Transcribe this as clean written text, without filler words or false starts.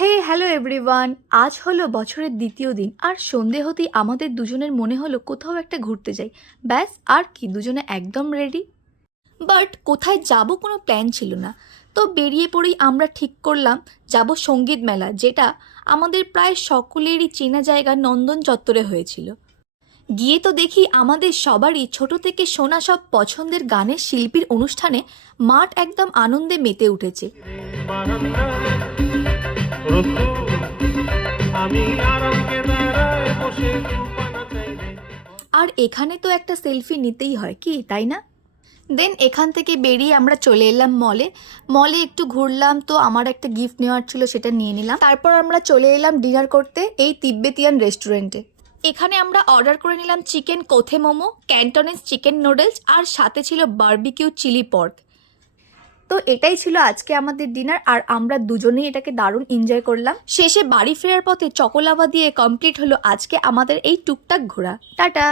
হে hello everyone, আজ হলো বছরের দ্বিতীয় দিন আর সন্ধে হতেই আমাদের দুজনের মনে হলো কোথাও একটা ঘুরতে যাই। ব্যাস আর কি, দুজনে একদম রেডি। বাট কোথায় যাব কোনো প্ল্যান ছিল না, তো বেরিয়ে পড়েই আমরা ঠিক করলাম যাব সঙ্গীত মেলা, যেটা আমাদের প্রায় সকলেরই চেনা জায়গা নন্দন চত্বরে হয়েছিল। গিয়ে তো দেখি আমাদের সবারই ছোট থেকে শোনা সব পছন্দের গানের শিল্পীর অনুষ্ঠানে মাঠ একদম আনন্দে মেতে উঠেছে। আর এখানে তো একটা সেলফি নিতেই হয় কি, তাই না? দেন এখান থেকে বেরিয়ে আমরা চলে এলাম মলে। মলে একটু ঘুরলাম, তো আমার একটা গিফট নেওয়ার ছিল, সেটা নিয়ে নিলাম। তারপর আমরা চলে এলাম ডিনার করতে এই তিব্বেতিয়ান রেস্টুরেন্টে। এখানে আমরা অর্ডার করে নিলাম chicken kothey momo, Cantonese chicken noodles, আর সাথে ছিল বারবিকিউ চিলি পর্ক। তো এটাই ছিল আজকে আমাদের ডিনার, আর আমরা দুজনেই এটাকে দারুণ এনজয় করলাম। শেষে বাড়ি ফেরার পথে চকোলাভা দিয়ে কমপ্লিট হলো আজকে আমাদের এই টুকটাক ঘোরা। টাটা।